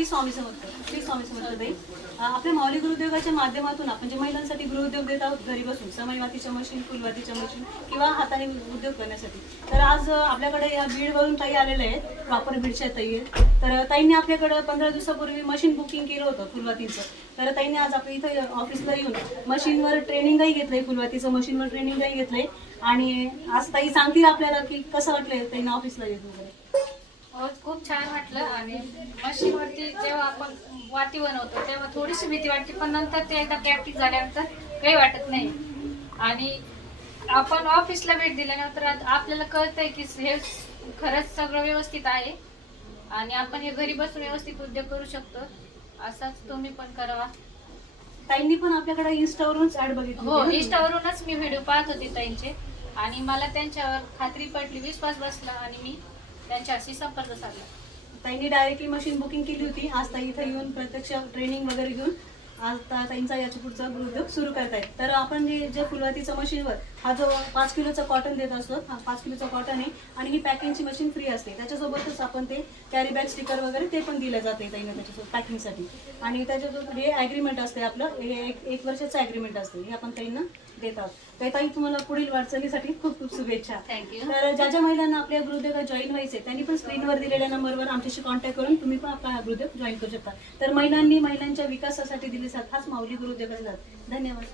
श्री स्वामी समर्थ. श्री स्वामी समर्थ ताई. आपल्या माऊली गृहोद्योगाच्या माध्यमातून आपण जे महिलांसाठी गृहोद्योग देत आहोत घरी बसून, समईवातीच्या मशीन, फुलवातीच्या मशीन किंवा हाताने उद्योग करण्यासाठी. तर आज आपल्याकडे या बीडवरून ताई आलेल्या आहेत, प्रॉपर बीडच्या ताई आहेत. तर ताईंनी आपल्याकडे 15 दिवसापूर्वी मशीन बुकिंग केलं होतं फुलवातीचं. तर ताईंनी आज आपल्या इथं ऑफिसला येऊन मशीनवर ट्रेनिंगही घेतलंय, फुलवातीचं मशीनवर ट्रेनिंगही घेतलंय. आणि आज ताई सांगतील आपल्याला की कसं वाटलंय ताईंना ऑफिसला येत वगैरे. खूप छान वाटलं. आणि मशीनवरती जेव्हा आपण वाती बनवतो तेव्हा थोडीशी भीती वाटते, पण नंतर ते एकदा प्रॅक्टिस झाल्यानंतर काही वाटत नाही. आणि आपण ऑफिसला भेट दिल्यानंतर आपल्याला कळतंय की हे खरंच सगळं व्यवस्थित आहे आणि आपण हे घरी बसून व्यवस्थित उद्योग करू शकतो. असाच तुम्ही पण करावा. ताईंनी पण आपल्याकडे इन्स्टावरूनच ऍड बघितली. हो, इन्स्टावरूनच मी व्हिडिओ पाहत होते ताईंचे आणि मला त्यांच्यावर खात्री पटली, विश्वास बसला आणि मी त्यांच्याशी संपर्क साधला. ताईंनी डायरेक्टली मशीन बुकिंग केली होती. आज ताई इथे येऊन प्रत्यक्ष ट्रेनिंग वगैरे घेऊन आज ताईंचा याच्या पुढचा उद्योग सुरू करतायत. तर आपण जे फुलवातीचं मशीनवर हा जो 5 किलोचा कॉटन देत असतो, हा 5 किलोचा कॉटन आहे आणि ही पॅकिंगची मशीन फ्री असते. त्याच्यासोबतच आपण ते कॅरी बॅग स्टिकर वगैरे ते पण दिलं जाते ताईंना त्याच्यासोबत पॅकिंगसाठी. आणि त्याच्यासोबत हे ॲग्रीमेंट असते आपलं, हे 1 वर्षाचं ॲग्रीमेंट असते, हे आपण ताईंना देतात. तर ताई तुम्हाला पुढील वाटचालीसाठी खूप खूप शुभेच्छा. थँक्यू. तर ज्या ज्या महिलांना आपल्या गृहोद्योगात जॉईन व्हायचे त्यांनी पण स्क्रीनवर दिलेल्या नंबरवर आमच्याशी कॉन्टॅक्ट करून तुम्ही पण आपला हा गृहोद्योग जॉईन करू शकता. तर महिलांनी महिलांच्या विकासासाठी दिले हाच माऊली गृहोद्योगाचा. धन्यवाद.